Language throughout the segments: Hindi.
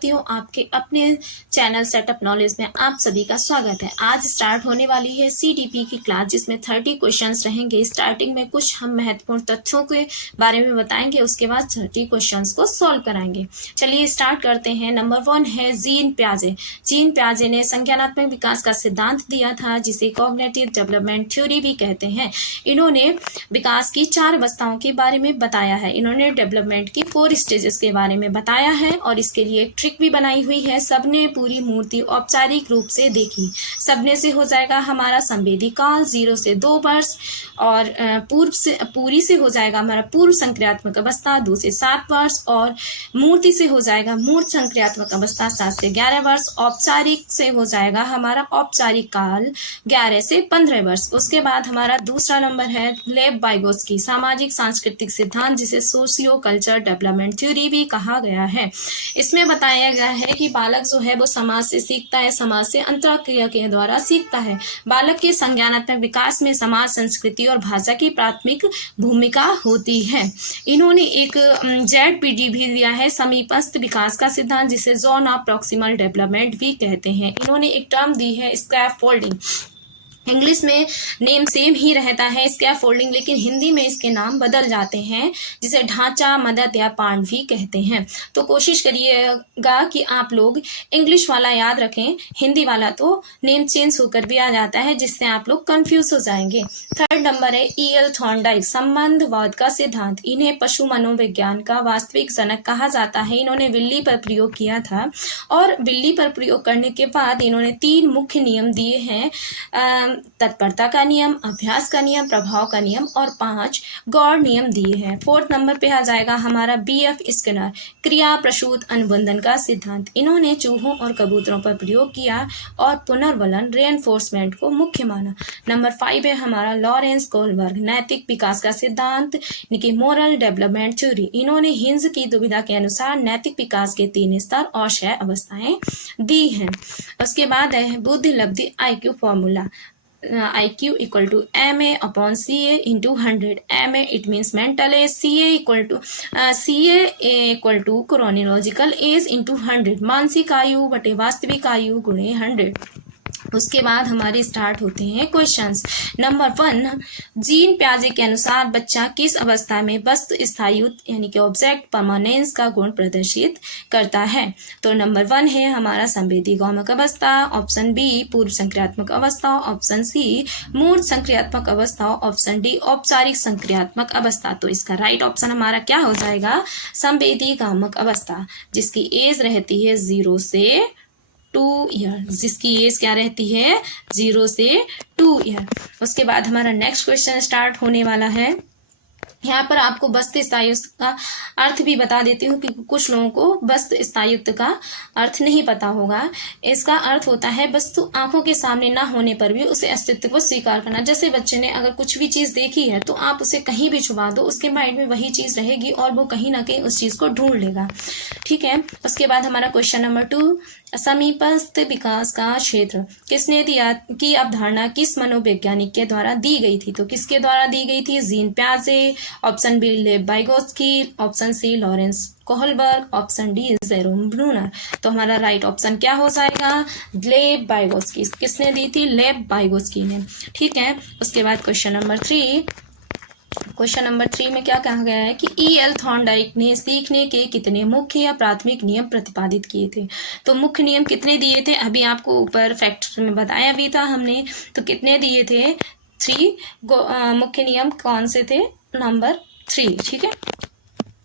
चाहती हूँ। आपके अपने चैनल सेटअप नॉलेज में आप सभी का स्वागत है। आज स्टार्ट होने वाली है CDP की क्लास, जिसमें 30 क्वेश्चंस रहेंगे। स्टार्टिंग में कुछ हम महत्वपूर्ण तथ्यों के बारे में बताएंगे, उसके बाद 30 क्वेश्चंस को सॉल्व कराएंगे। चलिए स्टार्ट करते हैं। नंबर 1 है जीन पियाजे। जीन पियाजे ने संज्ञानात्मक विकास का सिद्धांत दिया था, जिसे कॉग्निटिव डेवलपमेंट थ्योरी भी कहते हैं। इन्होंने विकास की 4 अवस्थाओं के बारे में बताया है। इन्होंने डेवलपमेंट की 4 स्टेजेस के बारे में बताया है और इसके लिए एक ट्रिक भी बनाई हुई है। सबने पूरी मूर्ति औपचारिक रूप से देखी। सबने से हो जाएगा हमारा संवेदी काल 0 से 2 वर्ष, और पूरी से हो जाएगा हमारा पूर्व संक्रियात्मक अवस्था 2 से 7 वर्ष, और मूर्ति से हो जाएगा मूर्त संक्रियात्मक अवस्था 7 से 11 वर्ष। औपचारिक से हो जाएगा हमारा औपचारिक काल 11 से 15 वर्ष। उसके बाद हमारा दूसरा नंबर है लेब वाइगोत्स्की सामाजिक सांस्कृतिक सिद्धांत, जिसे सोशियो कल्चर डेवलपमेंट थ्योरी भी कहा गया है। इसमें बताया गया है कि बालक जो है वो समाज से सीखता है, समाज से अंतःक्रिया के द्वारा सीखता है। बालक के संज्ञानात्मक विकास में समाज, संस्कृति और भाषा की प्राथमिक भूमिका होती है। इन्होंने एक ZPD भी दिया है, समीपस्थ विकास का सिद्धांत, जिसे जोन ऑफ प्रॉक्सिमल डेवलपमेंट भी कहते हैं। इन्होंने एक टर्म दी है स्कैफोल्डिंग। इंग्लिश में नेम सेम ही रहता है स्कैफोल्डिंग, लेकिन हिंदी में इसके नाम बदल जाते हैं, जिसे ढांचा, मदद या पांड भी कहते हैं। तो कोशिश करिएगा कि आप लोग इंग्लिश वाला याद रखें, हिंदी वाला तो नेम चेंज होकर भी आ जाता है, जिससे आप लोग कंफ्यूज हो जाएंगे। थर्ड नंबर है E.L. थॉर्नडाइक संबंधवाद का सिद्धांत। इन्हें पशु मनोविज्ञान का वास्तविक जनक कहा जाता है। इन्होंने बिल्ली पर प्रयोग किया था, और बिल्ली पर प्रयोग करने के बाद इन्होंने 3 मुख्य नियम दिए हैं, तत्परता का नियम, अभ्यास का नियम, प्रभाव का नियम, और 5 गौड़ नियम दिए हैं। 4th नंबर पे आ जाएगा हमारा B.F. स्किनर क्रिया प्रसूत अनुबंधन का सिद्धांत। इन्होंने चूहों और कबूतरों पर प्रयोग किया और पुनर्वलन रेनफोर्समेंट को मुख्य माना। नंबर 5 है हमारा लॉरेंस कोहलबर्ग नैतिक विकास का सिद्धांत, यानी मोरल डेवलपमेंट थ्योरी। इन्होंने हिंज की दुविधा के अनुसार नैतिक विकास के 3 स्तर और 6 अवस्थाएं दी हैं। उसके बाद है बुद्धि लब्धि IQ formula. IQ equal to MA/CA into 100. MA it means mental age, CA equal to chronological age into 100. मानसिक आयु बटे वास्तविक आयु गुणे 100। उसके बाद हमारे स्टार्ट होते हैं क्वेश्चंस। नंबर 1, जीन पियाजे के अनुसार बच्चा किस अवस्था में वस्तु स्थायित्व यानी कि ऑब्जेक्ट परमानेंस का गुण प्रदर्शित करता है? तो नंबर 1 है हमारा संवेदी गौमक अवस्था, ऑप्शन B पूर्व संक्रियात्मक अवस्था, ऑप्शन C मूर्त संक्रियात्मक अवस्था, ऑप्शन D औपचारिक संक्रियात्मक अवस्था। तो इसका राइट ऑप्शन हमारा क्या हो जाएगा? संवेदी गौमक अवस्था, जिसकी एज रहती है 0 से 2 ईयर, जिसकी एज क्या रहती है? 0 से 2 ईयर। उसके बाद हमारा नेक्स्ट क्वेश्चन स्टार्ट होने वाला है। यहाँ पर आपको वस्तु स्थायित्व का अर्थ भी बता देती हूँ, क्योंकि कुछ लोगों को वस्तु स्थायित्व का अर्थ नहीं पता होगा। इसका अर्थ होता है वस्तु आंखों के सामने ना होने पर भी उसे अस्तित्व को स्वीकार करना। जैसे बच्चे ने अगर कुछ भी चीज देखी है तो आप उसे कहीं भी छुपा दो, उसके माइंड में वही चीज रहेगी और वो कहीं ना कहीं उस चीज को ढूंढ लेगा। ठीक है। उसके बाद हमारा क्वेश्चन नंबर 2, समीपस्थ विकास का क्षेत्र किसने दिया की अवधारणा किस मनोवैज्ञानिक के द्वारा दी गई थी? तो किसके द्वारा दी गई थी? जीन पियाजे, option B Lev Vygotsky, option C Lawrence Kohlberg, option D Jerome Bruner. तो हमारा राइट ऑप्शन क्या हो जाएगा? Lev Vygotsky. किसने दी थी? लेब वाइगोत्स्की ने। ठीक है। उसके बाद क्वेश्चन नंबर 3, क्वेश्चन नंबर 3 में क्या कहा गया है कि E.L. थॉर्नडाइक ने सीखने के कितने मुख्य या प्राथमिक नियम प्रतिपादित किए थे? तो मुख्य नियम कितने दिए थे? अभी आपको ऊपर फैक्ट में बताया भी था हमने। तो कितने दिए थे? 3 मुख्य नियम कौन से थे? नंबर 3। ठीक है,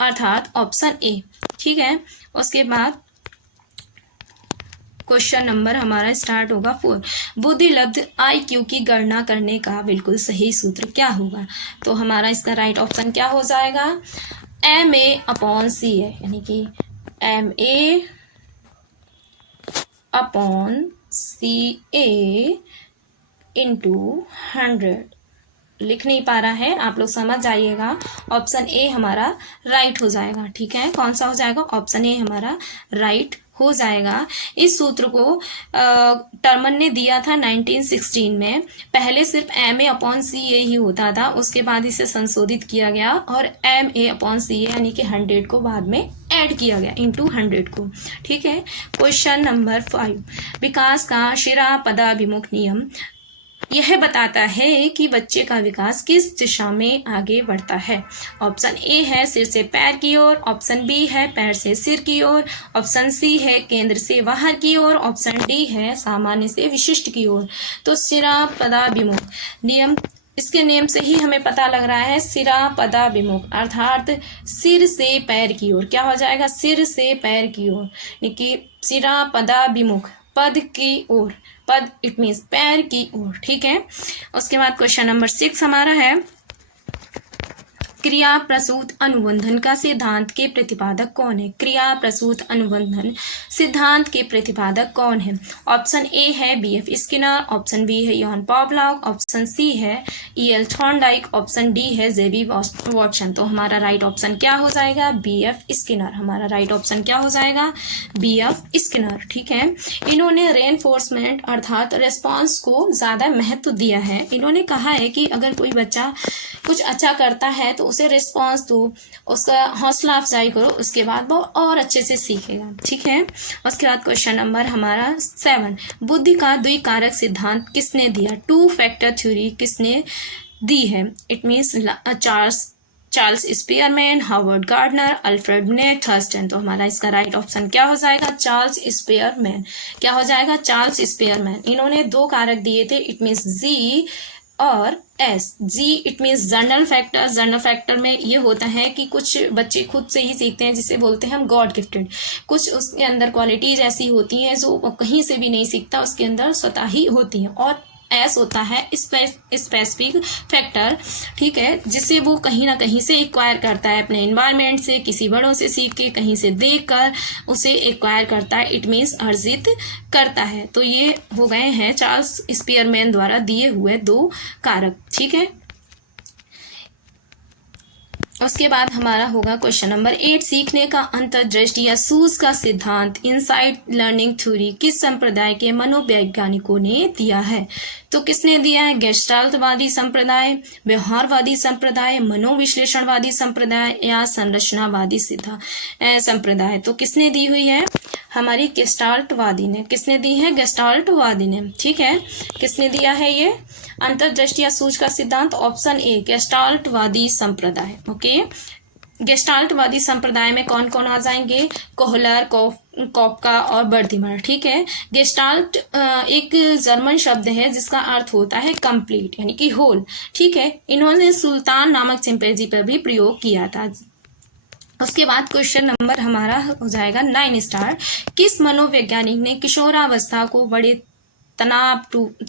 अर्थात ऑप्शन A। ठीक है। उसके बाद क्वेश्चन नंबर हमारा स्टार्ट होगा 4, बुद्धि लब्ध IQ की गणना करने का बिल्कुल सही सूत्र क्या होगा? तो हमारा इसका राइट ऑप्शन क्या हो जाएगा? MA/CA, यानी कि MA/CA into 100। लिख नहीं पा रहा है, आप लोग समझ जाइएगा। ऑप्शन A हमारा राइट हो जाएगा। ठीक है। कौन सा हो जाएगा? ऑप्शन A हमारा राइट हो जाएगा। इस सूत्र को टर्मन ने दिया था 1916 में। पहले सिर्फ MA/CA ही होता था, उसके बाद इसे संशोधित किया गया और MA/CA यानी कि 100 को बाद में ऐड किया गया इनटू 100 को। ठीक है। क्वेश्चन नंबर 5, विकास का शिरापदाभिमुख नियम यह बताता है कि बच्चे का विकास किस दिशा में आगे बढ़ता है। ऑप्शन ए है सिर से पैर की ओर, ऑप्शन बी है पैर से सिर की ओर, ऑप्शन सी है केंद्र से बाहर की ओर, ऑप्शन डी है सामान्य से विशिष्ट की ओर। तो शिरापदाभिमुख नियम, इसके नियम से ही हमें पता लग रहा है शिरापदाभिमुख अर्थात सिर से पैर की ओर। क्या हो जाएगा? सिर से पैर की ओर, यानी कि शिरापदाभिमुख पद की ओर, पद इट मीन्स पैर की ओर। ठीक है। उसके बाद क्वेश्चन नंबर 6 हमारा है, क्रिया प्रसूत अनुबंधन का सिद्धांत के प्रतिपादक कौन है? क्रिया प्रसूत अनुबंधन सिद्धांत के प्रतिपादक कौन है? ऑप्शन ए है बीएफ स्किनर, ऑप्शन बी है योहान पॉवलॉक, ऑप्शन सी है ईएल थॉर्नडाइक, ऑप्शन डी है जेबी वॉटसन। तो हमारा राइट ऑप्शन क्या हो जाएगा? BF Skinner. हमारा राइट ऑप्शन क्या हो जाएगा? BF Skinner. ठीक है। इन्होंने रेनफोर्समेंट अर्थात रेस्पॉन्स को ज्यादा महत्व दिया है। इन्होंने कहा है कि अगर कोई बच्चा कुछ अच्छा करता है तो उसे रिस्पॉन्स दो, उसका हौसला अफजाई करो, उसके बाद वो और अच्छे से सीखेगा। ठीक है। उसके बाद क्वेश्चन नंबर हमारा 7, बुद्धि का द्विकारक सिद्धांत किसने दिया? 2 फैक्टर थ्योरी किसने दी है? It means Charles Spearman, Howard Gardner, Alfred Thurstone. तो हमारा इसका राइट ऑप्शन क्या हो जाएगा? Charles Spearman. क्या हो जाएगा? Charles Spearman. इन्होंने 2 कारक दिए थे, इट मीन्स जी और S. G it means general factor. General factor में ये होता है कि कुछ बच्चे खुद से ही सीखते हैं, जिसे बोलते हैं हम गॉड गिफ्टेड। कुछ उसके अंदर क्वालिटीज ऐसी होती हैं जो कहीं से भी नहीं सीखता, उसके अंदर स्वतः ही होती हैं। और एस होता है स्पेसिफिक फैक्टर। ठीक है। जिसे वो कहीं ना कहीं से एक्वायर करता है, अपने एनवायरनमेंट से, किसी बड़ों से सीख के, कहीं से देखकर उसे एक्वायर करता है, इट मीन्स अर्जित करता है। तो ये हो गए हैं चार्ल्स स्पीयरमैन द्वारा दिए हुए 2 कारक। ठीक है। उसके बाद हमारा होगा क्वेश्चन नंबर 8, सीखने का अंतर्दृष्टि या सूझ का सिद्धांत इनसाइट लर्निंग थ्योरी किस संप्रदाय के मनोवैज्ञानिकों ने दिया है? तो किसने दिया है? गेस्टाल्टवादी संप्रदाय, व्यवहारवादी संप्रदाय, मनोविश्लेषणवादी संप्रदाय या संरचनावादी संप्रदाय। तो किसने दी हुई है? हमारी गेस्टाल्टवादी ने। किसने दी है? गेस्टाल्टवादी ने। ठीक है। किसने दिया है ये अंतर्दृष्टि या सूझ का सिद्धांत? ऑप्शन ए गेस्टाल्टवादी संप्रदाय। ओके। गेस्टाल्टवादी संप्रदाय में कौन कौन आ जाएंगे? कोहलर, कॉपका और बर्दिमर। ठीक है। गेस्टाल्ट एक जर्मन शब्द है जिसका अर्थ होता है कंप्लीट, यानी कि होल। ठीक है। इन्होंने सुल्तान नामक चिंपैंजी पर भी प्रयोग किया था। उसके बाद क्वेश्चन नंबर हमारा हो जाएगा 9 स्टार, किस मनोवैज्ञानिक ने किशोरावस्था को बड़े तनाव,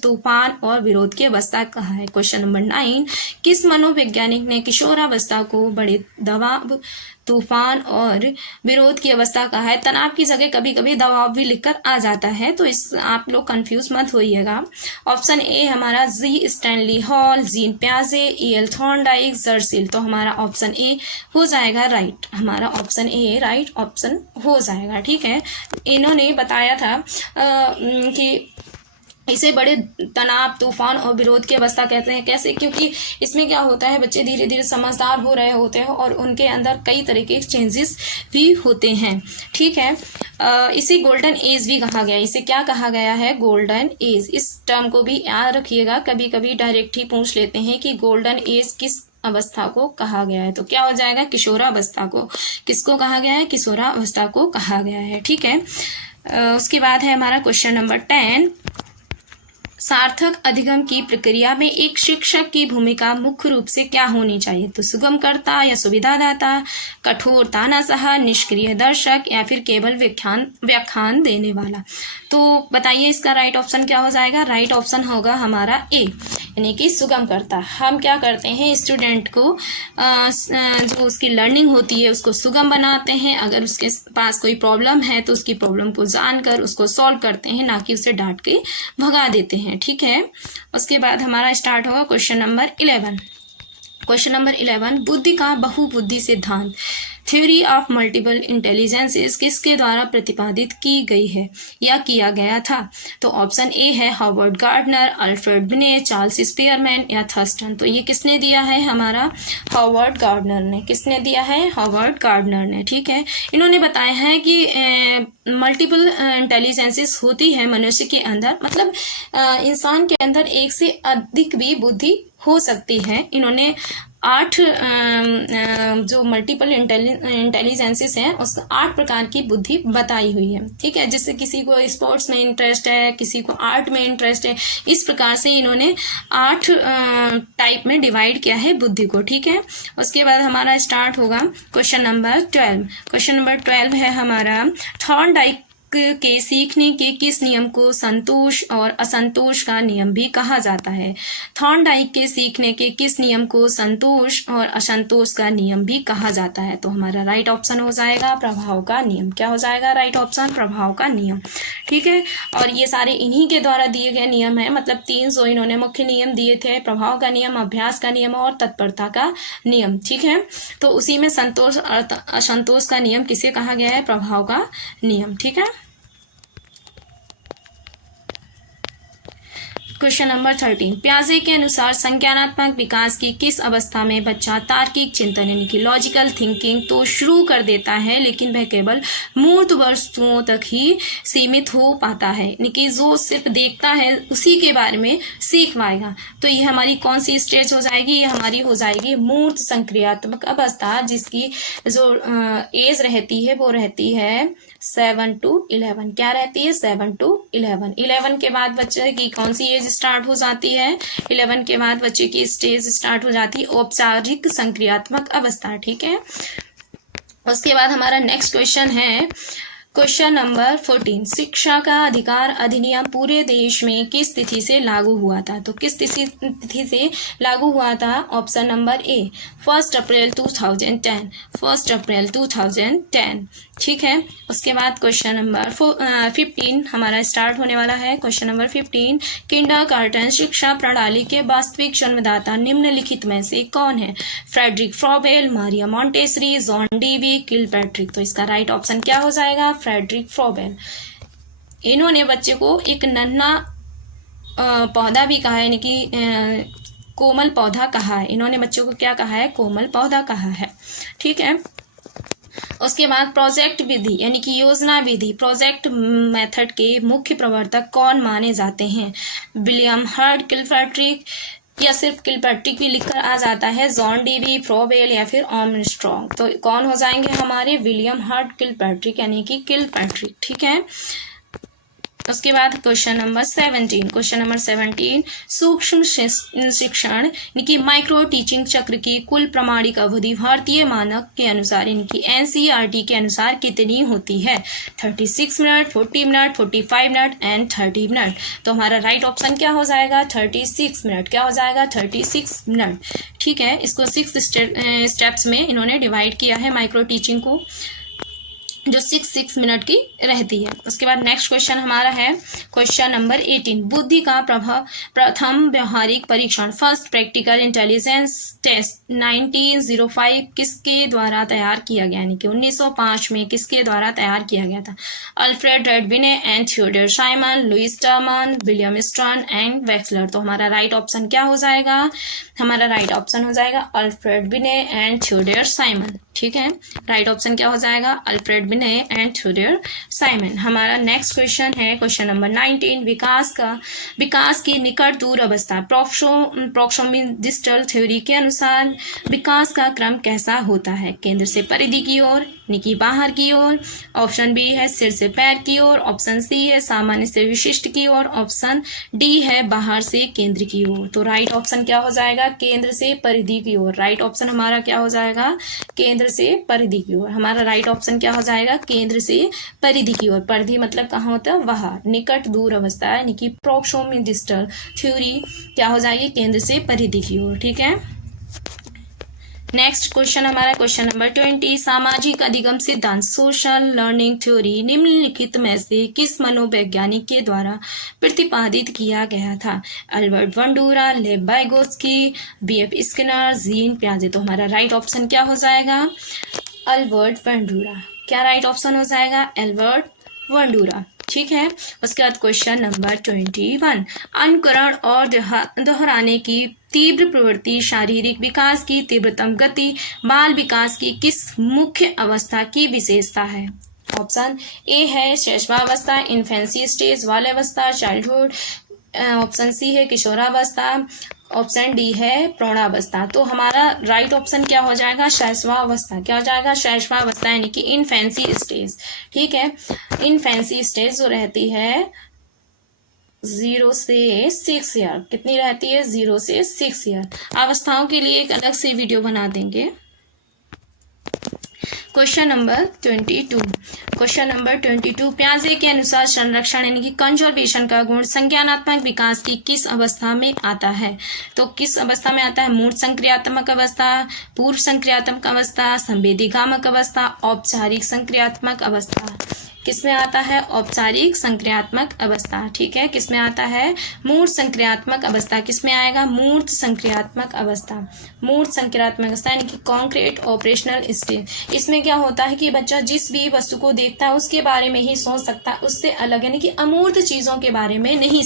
तूफान और विरोध की अवस्था कहा है? क्वेश्चन नंबर 9, किस मनोवैज्ञानिक ने किशोरावस्था को बड़े दबाव, तूफान और विरोध की अवस्था कहा है? तनाव की जगह कभी कभी दबाव भी लिखकर आ जाता है, तो इस आप लोग कंफ्यूज मत होइएगा। ऑप्शन ए हमारा जी स्टैनली हॉल, जीन प्याजे, ईएल थॉर्नडाइक, जर्सिल। तो हमारा ऑप्शन ए हो जाएगा राइट। हमारा ऑप्शन ए राइट ऑप्शन हो जाएगा। ठीक है। इन्होंने बताया था कि इसे बड़े तनाव, तूफान और विरोध की अवस्था कहते हैं। कैसे? क्योंकि इसमें क्या होता है, बच्चे धीरे धीरे समझदार हो रहे होते हैं और उनके अंदर कई तरह के चेंजेस भी होते हैं। ठीक है। इसे गोल्डन एज भी कहा गया। इसे क्या कहा गया है? Golden age. इस टर्म को भी याद रखिएगा, कभी कभी डायरेक्ट ही पूछ लेते हैं कि गोल्डन एज किस अवस्था को कहा गया है। तो क्या हो जाएगा? किशोरावस्था को। किसको कहा गया है? किशोरावस्था को कहा गया है। ठीक है। उसके बाद है हमारा क्वेश्चन नंबर 10, सार्थक अधिगम की प्रक्रिया में एक शिक्षक की भूमिका मुख्य रूप से क्या होनी चाहिए? तो सुगमकर्ता या सुविधादाता, कठोर तानाशाह, निष्क्रिय दर्शक या फिर केवल व्याख्यान देने वाला। तो बताइए इसका राइट ऑप्शन क्या हो जाएगा? राइट ऑप्शन होगा हमारा ए, यानी कि सुगमकर्ता। हम क्या करते हैं, स्टूडेंट को जो उसकी लर्निंग होती है उसको सुगम बनाते हैं। अगर उसके पास कोई प्रॉब्लम है तो उसकी प्रॉब्लम को जानकर उसको सॉल्व करते हैं, ना कि उसे डांट के भगा देते हैं। ठीक है। उसके बाद हमारा स्टार्ट होगा क्वेश्चन नंबर 11। क्वेश्चन नंबर 11, बुद्धि का बहुबुद्धि सिद्धांत थ्योरी ऑफ मल्टीपल इंटेलिजेंसेस किसके द्वारा प्रतिपादित की गई है या किया गया था? तो ऑप्शन ए है हॉवर्ड गार्डनर, अल्फ्रेड बिने, चार्ल्स स्पीयरमैन या थर्स्टन। तो ये किसने दिया है? हमारा हॉवर्ड गार्डनर ने। किसने दिया है? हॉवर्ड गार्डनर ने। ठीक है, इन्होंने बताया है कि मल्टीपल इंटेलिजेंसेस होती है मनुष्य के अंदर, मतलब इंसान के अंदर एक से अधिक भी बुद्धि हो सकती है। इन्होंने 8 जो मल्टीपल इंटेलिजेंसेस हैं उसका 8 प्रकार की बुद्धि बताई हुई है। ठीक है, जैसे किसी को स्पोर्ट्स में इंटरेस्ट है, किसी को आर्ट में इंटरेस्ट है, इस प्रकार से इन्होंने 8 टाइप में डिवाइड किया है बुद्धि को। ठीक है, उसके बाद हमारा स्टार्ट होगा क्वेश्चन नंबर 12। क्वेश्चन नंबर 12 है हमारा, थॉर्नडाइक के सीखने के किस नियम को संतोष और असंतोष का नियम भी कहा जाता है? थॉर्नडाइक के सीखने के किस नियम को संतोष और असंतोष का नियम भी कहा जाता है? तो हमारा राइट ऑप्शन हो जाएगा प्रभाव का नियम। क्या हो जाएगा? राइट ऑप्शन प्रभाव का नियम। ठीक है, और ये सारे इन्हीं के द्वारा दिए गए नियम है, मतलब 3 जो इन्होंने मुख्य नियम दिए थे, प्रभाव का नियम, अभ्यास का नियम और तत्परता का नियम। ठीक है, तो उसी में संतोष और असंतोष का नियम किसे कहा गया है? प्रभाव का नियम। ठीक है, क्वेश्चन नंबर 13, प्याजे के अनुसार संज्ञानात्मक विकास की किस अवस्था में बच्चा तार्किक चिंतन यानी कि लॉजिकल थिंकिंग तो शुरू कर देता है, लेकिन वह केवल मूर्त वस्तुओं तक ही सीमित हो पाता है, यानी कि जो सिर्फ देखता है उसी के बारे में सीख पाएगा। तो ये हमारी कौन सी स्टेज हो जाएगी? ये हमारी हो जाएगी मूर्त संक्रियात्मक अवस्था, जिसकी जो एज रहती है वो रहती है 7 to 11। क्या रहती है? 7 to 11। 11 के बाद बच्चे की कौन सी एज स्टार्ट हो जाती है? 11 के बाद बच्चे की स्टेज स्टार्ट हो जाती है औपचारिक संक्रियात्मक अवस्था। ठीक है, उसके बाद हमारा नेक्स्ट क्वेश्चन है क्वेश्चन नंबर 14, शिक्षा का अधिकार अधिनियम पूरे देश में किस तिथि से लागू हुआ था? तो किस तिथि से लागू हुआ था? ऑप्शन नंबर ए 1 अप्रैल 2010। 1 अप्रैल 2010। ठीक है, उसके बाद क्वेश्चन नंबर 15 हमारा स्टार्ट होने वाला है। क्वेश्चन नंबर 15, किंडरगार्टन शिक्षा प्रणाली के वास्तविक जन्मदाता निम्नलिखित में से कौन है? Friedrich Froebel, Maria Montessori, John Dewey, Kilpatrick. तो इसका राइट ऑप्शन क्या हो जाएगा? Friedrich Froebel. इन्होंने बच्चे को एक नन्हा पौधा भी कहा है, यानी कि कोमल पौधा कहा है। इन्होंने बच्चों को क्या कहा है? कोमल पौधा कहा है। ठीक है, उसके बाद प्रोजेक्ट विधि यानी कि योजना विधि, प्रोजेक्ट मेथड के मुख्य प्रवर्तक कौन माने जाते हैं? विलियम हर्ड, किलपैट्रिक या सिर्फ किलपैट्रिक भी लिखकर आ जाता है, जॉन डीवी, फ्रोबेल या फिर आर्मस्ट्रॉन्ग। तो कौन हो जाएंगे हमारे? विलियम हर्ड किलपैट्रिक यानी कि किलपैट्रिक। ठीक है, उसके बाद क्वेश्चन नंबर 17। क्वेश्चन नंबर 17, सूक्ष्म शिक्षण यानी कि माइक्रो टीचिंग चक्र की कुल प्रमाणिक अवधि भारतीय मानक के अनुसार यानी कि एनसीईआरटी के अनुसार कितनी होती है? 36 minute, 40 minute, 45 minute and 30 minute. तो हमारा राइट ऑप्शन क्या हो जाएगा? 36 मिनट। क्या हो जाएगा? 36 मिनट। ठीक है, इसको 6 स्टेप्स में इन्होंने डिवाइड किया है माइक्रो टीचिंग को, जो 6 मिनट की रहती है। उसके बाद नेक्स्ट क्वेश्चन हमारा है क्वेश्चन नंबर 18, बुद्धि का प्रथम व्यवहारिक परीक्षण फर्स्ट प्रैक्टिकल इंटेलिजेंस टेस्ट 1905 किसके द्वारा तैयार किया गया? यानी कि 1905 में किसके द्वारा तैयार किया गया था? अल्फ्रेड रेडविने and Theodore Simon, Lewis Terman, William Stern and Wechsler. तो हमारा राइट ऑप्शन क्या हो जाएगा? हमारा राइट ऑप्शन हो जाएगा अल्फ्रेड बिने एंड थियोडोर साइमन। ठीक है, राइट ऑप्शन क्या हो जाएगा? अल्फ्रेड बिने एंड थियोडोर साइमन। हमारा नेक्स्ट क्वेश्चन है क्वेश्चन नंबर 19, विकास की निकट दूर अवस्था प्रोक्सोमिडिस्टल थ्योरी के अनुसार विकास का क्रम कैसा होता है? केंद्र से परिधि की ओर, यानी कि बाहर की ओर। ऑप्शन बी है सिर से पैर की ओर। ऑप्शन सी है सामान्य से विशिष्ट की ओर। ऑप्शन डी है बाहर से केंद्र की ओर। तो राइट ऑप्शन क्या हो जाएगा? केंद्र से परिधि की ओर। राइट ऑप्शन हमारा क्या हो जाएगा? केंद्र से परिधि की ओर। हमारा राइट ऑप्शन क्या हो जाएगा? केंद्र से परिधि की ओर। परिधि मतलब कहाँ होता है? बाहर। निकट दूर अवस्था यानी कि प्रोक्सोमिडिस्टल थ्योरी क्या हो जाएगी? केंद्र से परिधि की ओर। ठीक है, नेक्स्ट क्वेश्चन हमारा क्वेश्चन नंबर 20, सामाजिक अधिगम सिद्धांत सोशल लर्निंग थ्योरी निम्नलिखित में से किस मनोवैज्ञानिक के द्वारा प्रतिपादित किया गया था? Albert Bandura, Lev Vygotsky, B F Skinner, Jean पियाजे। तो हमारा राइट ऑप्शन क्या हो जाएगा? Albert Bandura. क्या राइट ऑप्शन हो जाएगा? Albert Bandura. ठीक है। उसके बाद क्वेश्चन नंबर 21, अनुकरण और दोहराने की तीव्र प्रवृत्ति शारीरिक विकास की तीव्रतम गति बाल विकास की किस मुख्य अवस्था की विशेषता है? ऑप्शन ए है शैशवावस्था, इन्फेंसी स्टेज, बाल्यावस्था, चाइल्डहुड। ऑप्शन सी है किशोरावस्था। ऑप्शन डी है प्रौढ़ावस्था। तो हमारा राइट ऑप्शन क्या हो जाएगा? शैशवावस्था। क्या हो जाएगा? शैशवावस्था यानी कि इनफेंसी स्टेज। ठीक है। इनफेंसी स्टेज जो रहती है 0 से 6 ईयर। कितनी रहती है? 0 से 6 ईयर। अवस्थाओं के लिए एक अलग से वीडियो बना देंगे। Question number 22। क्वेश्चन नंबर 22, प्याजे के अनुसार संरक्षण यानी कि कंजर्वेशन का गुण संज्ञानात्मक विकास की किस अवस्था में आता है? तो किस अवस्था में आता है? मूर्त संक्रियात्मक अवस्था, पूर्व संक्रियात्मक अवस्था, संवेदीगामक अवस्था, औपचारिक संक्रियात्मक अवस्था। किसमें आता है? औपचारिक संक्रियात्मक अवस्था। ठीक है। किसमें आता है? मूर्त संक्रियात्मक अवस्था। किसमें आएगा? मूर्त संक्रियात्मक अवस्था। मूर्त संक्रियात्मक अवस्था यानी कि कॉन्क्रीट ऑपरेशनल स्टेज। इसमें क्या होता है कि बच्चा जिस भी वस्तु को देखता है उसके बारे में ही सोच सकता है, उससे अलग यानी कि अमूर्त चीजों के बारे में नहीं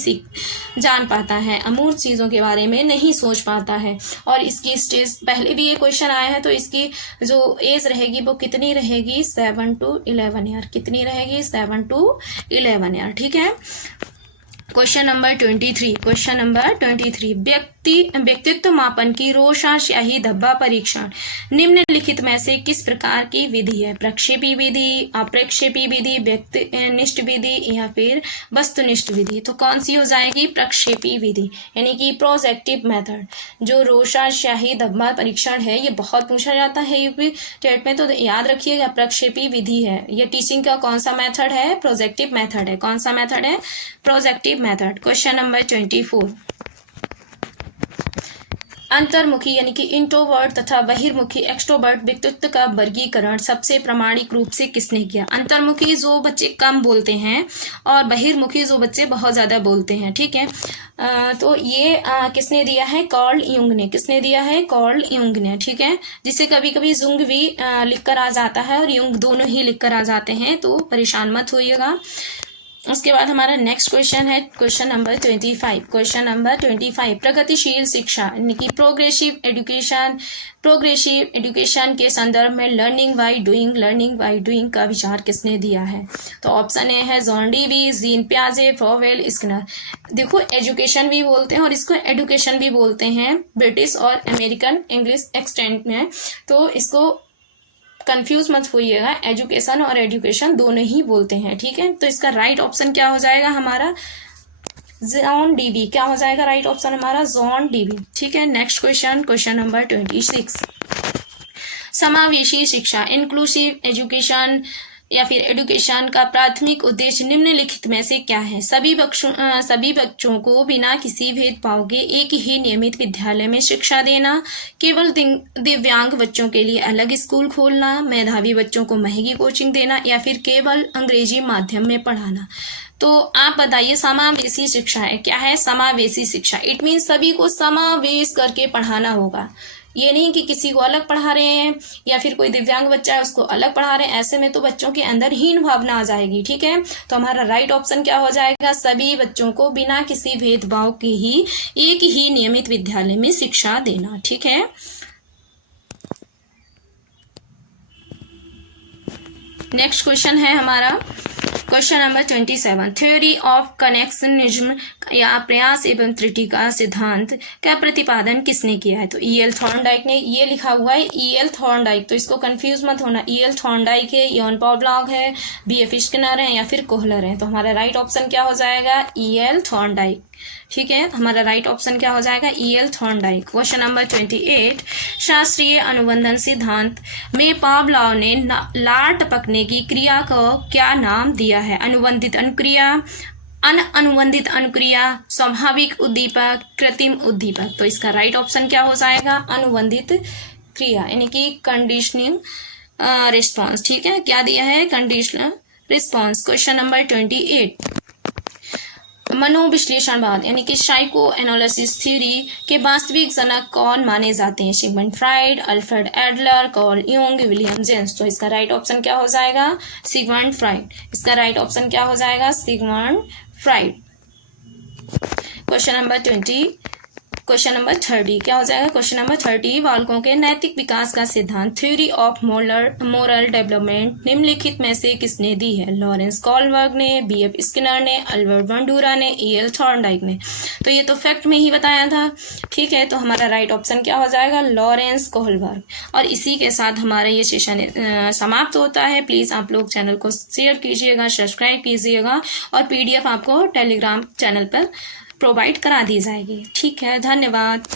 जान पाता है, अमूर्त चीजों के बारे में नहीं सोच पाता है। और इसकी स्टेज पहले भी ये क्वेश्चन आया है, तो इसकी जो एज रहेगी वो कितनी रहेगी? 7 to 11 ईयर। कितनी रहेगी? 7 to 11 ईयर। ठीक है। Question number 23। क्वेश्चन नंबर 23, व्यक्तित्व मापन की रोशा स्याही धब्बा परीक्षण निम्नलिखित में से किस प्रकार की विधि है? प्रक्षेपी विधि, अप्रक्षेपी विधि, व्यक्तिनिष्ठ विधि या फिर वस्तुनिष्ठ विधि? तो कौन सी हो जाएगी? प्रक्षेपी विधि यानी कि प्रोजेक्टिव मेथड। जो रोशा स्याही धब्बा परीक्षण है ये बहुत पूछा जाता है यूपी टेट में, तो याद रखिएगा प्रक्षेपी विधि है। ये टीचिंग का कौन सा मेथड है? प्रोजेक्टिव मेथड है। कौन सा मेथड है? Projective method. क्वेश्चन नंबर 24, अंतर्मुखी यानी कि इंट्रोवर्ट तथा बहिर्मुखी एक्सट्रोवर्ट व्यक्तित्व का वर्गीकरण सबसे प्रामाणिक रूप से किसने किया? अंतर्मुखी जो बच्चे कम बोलते हैं और बहिर्मुखी जो बच्चे बहुत ज्यादा बोलते हैं। ठीक है। तो ये किसने दिया है? कार्ल युंग ने। किसने दिया है? कार्ल युंग ने। ठीक है। जिसे कभी कभी जुंग भी लिखकर आ जाता है और युंग दोनों ही लिखकर आ जाते हैं, तो परेशान मत होइएगा। उसके बाद हमारा नेक्स्ट क्वेश्चन है क्वेश्चन नंबर 25। क्वेश्चन नंबर 25, प्रगतिशील शिक्षा यानी कि प्रोग्रेसिव एजुकेशन के संदर्भ में लर्निंग बाय डूइंग का विचार किसने दिया है? तो ऑप्शन ए है जॉन डीवी, जीन पियाजे, फ्रोवेल, स्किनर। देखो एजुकेशन भी बोलते हैं और इसको एडुकेशन भी बोलते हैं ब्रिटिश और अमेरिकन इंग्लिश एक्सटेंट में, तो इसको कंफ्यूज मत होइएगा। एजुकेशन और एडुकेशन दोनों ही बोलते हैं। ठीक है। तो इसका राइट ऑप्शन क्या हो जाएगा हमारा? John Dewey. क्या हो जाएगा राइट ऑप्शन हमारा? John Dewey. ठीक है। नेक्स्ट क्वेश्चन, क्वेश्चन नंबर 26, समावेशी शिक्षा इंक्लूसिव एजुकेशन या फिर एडुकेशन का प्राथमिक उद्देश्य निम्नलिखित में से क्या है? सभी बच्चों को बिना किसी भेदभाव के एक ही नियमित विद्यालय में शिक्षा देना, केवल दिव्यांग बच्चों के लिए अलग स्कूल खोलना, मेधावी बच्चों को महंगी कोचिंग देना या फिर केवल अंग्रेजी माध्यम में पढ़ाना। तो आप बताइए समावेशी शिक्षा है क्या है? समावेशी शिक्षा इट मीन सभी को समावेश करके पढ़ाना होगा। ये नहीं कि किसी को अलग पढ़ा रहे हैं या फिर कोई दिव्यांग बच्चा है उसको अलग पढ़ा रहे हैं, ऐसे में तो बच्चों के अंदर हीन भावना आ जाएगी। ठीक है। तो हमारा राइट ऑप्शन क्या हो जाएगा? सभी बच्चों को बिना किसी भेदभाव के ही एक ही नियमित विद्यालय में शिक्षा देना। ठीक है। नेक्स्ट क्वेश्चन है हमारा question number 27, theory of connectionism या प्रयास एवं त्रुटि का सिद्धांत का प्रतिपादन किसने किया है? तो E.L. थॉर्नडाइक ने। ये लिखा हुआ है E.L. थॉर्नडाइक, तो इसको कंफ्यूज मत होना। E.L. थॉर्नडाइक है, यॉन पॉवलॉग है, B.F. स्किनर है या फिर कोहलर है। तो हमारा राइट ऑप्शन क्या हो जाएगा? E.L. थॉर्नडाइक। ठीक है। हमारा राइट ऑप्शन क्या हो जाएगा? E.L. थॉर्नडाइक। क्वेश्चन नंबर 28, शास्त्रीय अनुबंधन सिद्धांत में पावलॉव ने लार टपकने की क्रिया को क्या नाम दिया है? अनुबंधित अनुक्रिया, अनुबंधित अनुक्रिया, स्वाभाविक उद्दीपक, कृत्रिम उद्दीपक। तो इसका राइट ऑप्शन क्या हो जाएगा? अनुबंधित क्रिया यानी कि कंडीशनिंग रिस्पॉन्स। ठीक है। क्या दिया है? Conditional response. क्वेश्चन नंबर 28, मनोविश्लेषणवाद यानी कि साइको एनालिसिस थ्योरी के वास्तविक जनक कौन माने जाते हैं? Sigmund Freud, Alfred Adler, Carl Jung, William James. तो इसका राइट ऑप्शन क्या हो जाएगा? Sigmund Freud. इसका राइट ऑप्शन क्या हो जाएगा? Sigmund fried. क्वेश्चन नंबर 30 क्या हो जाएगा? क्वेश्चन नंबर 30 बालकों के नैतिक विकास का सिद्धांत थ्योरी ऑफ मोरल डेवलपमेंट निम्नलिखित में से किसने दी है? लॉरेंस कॉलबर्ग ने, बीएफ स्किनर ने, अल्बर्ट बंडूरा ने, ईएल थॉर्नडाइक ने। तो ये तो फैक्ट में ही बताया था। ठीक है, तो हमारा राइट ऑप्शन क्या हो जाएगा? Lawrence Kohlberg. और इसी के साथ हमारा ये सेशन समाप्त होता है। प्लीज आप लोग चैनल को शेयर कीजिएगा, सब्सक्राइब कीजिएगा और पीडीएफ आपको टेलीग्राम चैनल पर प्रोवाइड करा दी जाएगी। ठीक है, धन्यवाद।